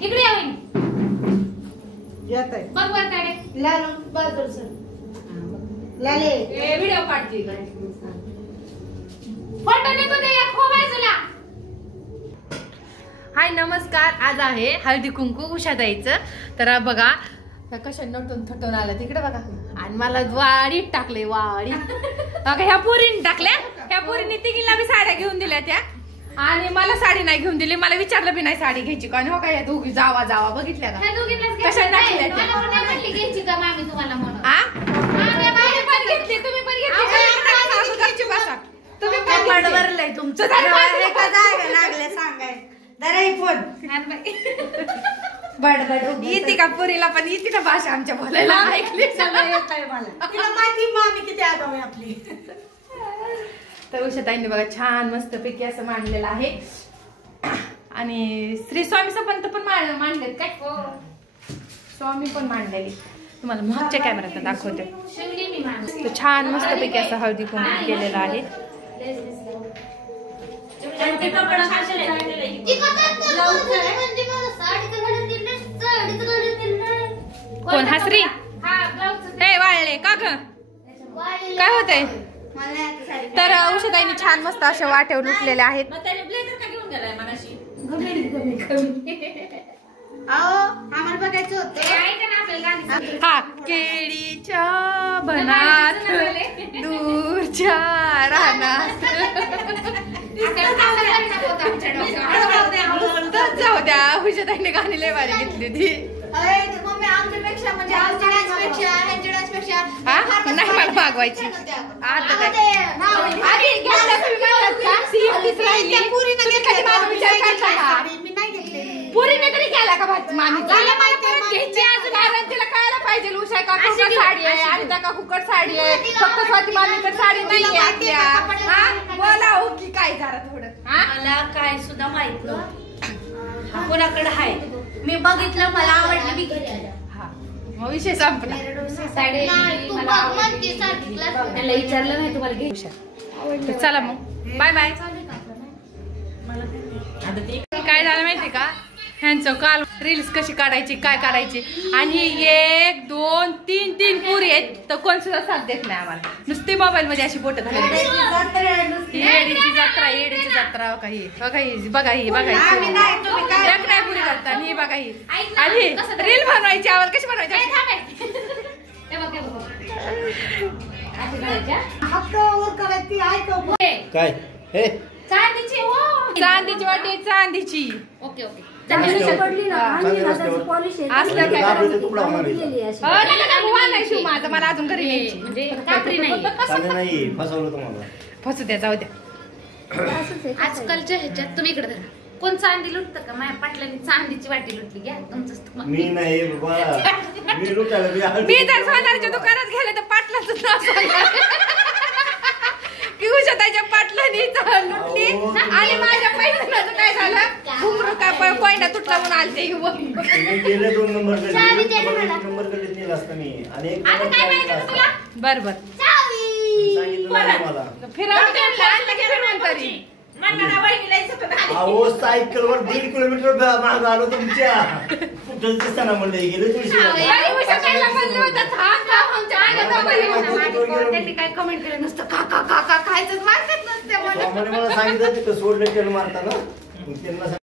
इकडे यावं येत आहे बघ वर काढे लाल बाजूला सर लाले व्हिडिओ काढते फोटो निघू दे या खोबायचला. हाय नमस्कार. आज आहे हळदी कुंकू उषाताईचं. तर बघा कशा नटून थटून आलं तिकडे बघा. आणि मला वाडीत टाकले वाडी बघा. ह्या पोरीने टाकल्या. ह्या पोरीने तिघींना बी साड्या घेऊन दिल्या त्या आणि मला साडी नाही घेऊन दिली. मला विचारलं बी नाही साडी घ्यायची का. हो का या दोघी जावा जावा बघितल्या का कशा टाकल्या घ्यायची का मामी तुम्हाला म्हणून पण घेतली तुम्ही पण घेतली बसा. तुम्ही पण बडबरलंय तुमचं लागले सांगाय दराई फोन बडबड येते का पुरीला पण येते ना भाषा आमच्या बोलायला ऐकली येत आहे मला. तिला माहिती मामी किती आगाऊ आहे आपली. तर उषाताईंनी बघा छान मस्त पैकी असं मांडलेलं आहे. आणि श्री स्वामी संपंत पण मांडलेत काय. स्वामी पण मांडलेली तुम्हाला मागच्या कॅमेऱ्यात दाखवते. तर छान मस्त पैकी असं हळदी कुंकू केलेलं आहे. कोण हसरी हे वाळले का ग काय होतंय. तर उषाताईंनी छान मस्त अशा वाट्यावर लुटलेल्या आहेत. आम्हाला बघायचं होतं. हा केळीच्या बनात दूरच्या रानात जाऊ द्या. उषाताईने गाणी लय भारी घेतली ती. आमच्यापेक्षा म्हणजे आमच्यापेक्षा नाही मला मागवायची आता पुरीने तरी केला का मामी घ्यायची तिला कळायला पाहिजे. उषा का फुकट साडी आहे आणि का फुकट साडी आहे. फक्त स्वाती मामीकडे साडी नाही आहे. बोला हो की काय झालं थोडं. मला काय सुद्धा माहित नव्हतं कोणाकडे आहे. मी बघितलं मला आवडलं मी घेतलं. मग विषय संपला. त्याला विचारलं नाही तुम्हाला घे. चला मग बाय बाय. काय झालं माहिती का ह्यांचं काल रील्स कशी काढायची काय काढायची आणि 1 2 3 3 पुरी आहेत तर कोण सुद्धा साथ देत नाही आम्हाला. नुसती मोबाईल मध्ये अशी बोट घालून येडीची जत्रा काही बघा ही बघा ही बघा ही नाही पुरी करता ही बघा ही. आणि रील बनवायची आम्हाला कशी बनवायची काय हे चांदीची हो चांदीची वाटी चांदीची. ओके ओके मला अजून घरी न्यायची म्हणजे कात्री नाही फसवलं तुम्हाला. फसू द्या जाऊ द्या. आजकालच्या ह्याच्यात तुम्ही इकडे धरा. कोण चांदी लुटतं का. माझ्या पाटलांनी चांदीची वाटी लुटली घ्या तुमचं. मी नाही मी जर सोनाराच्या दुकानात गेले तर पाटलाच नाव की उषाताईच्या पाटलांनी लुटली आणि माझ्या पैशाचं काय झालं घुंगरू काय कोयना तुटला म्हणून आलते. 2 नंबर बर बर फिरवून तरी अहो सायकलवर 1.5 किलोमीटर माग आलो तुमच्या कुठं दिसताना म्हणलं गेले त्यांनी काय कमेंट केलं नसतं काका काका खायचं मारतात नसते मला सांगितलं तिथं सोडलं मारताना त्यांना